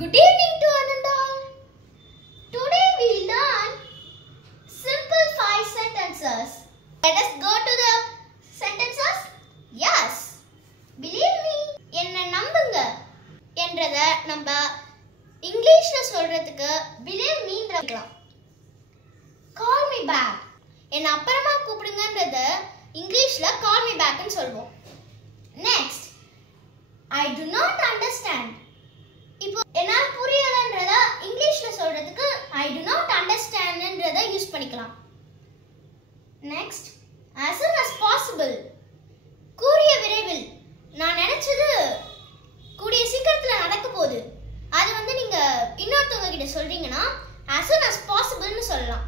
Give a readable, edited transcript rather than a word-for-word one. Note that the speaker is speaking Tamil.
Good evening to one and all. Today we learn simple 5 sentences. Let us go to the sentences. Yes. Believe me. என்ன நம்புங்க என்றத நம்ம இங்கிலீஷ்ல சொல்றதுக்கு believe meன்றலாம். Call me back. என்ன அப்புறமா கூப்பிடுங்கன்றத இங்கிலீஷ்ல call me back ன்னு சொல்வோம். Next. I do not understand. இப்போ என்னால புரியலன்றத இங்கிலீஷ்ல சொல்றதுக்கு I do not understand ன்றத யூஸ் பண்ணிக்கலாம். Next. As soon as possible. கூடிய விரைவில். நான் நினைச்சது கூடிய சீக்கிரத்துல நடக்க போகுது. அது நீங்க இன்னொருத்தவங்க கிட்ட சொல்றீங்கன்னா as soon as possible னு சொல்லலாம்.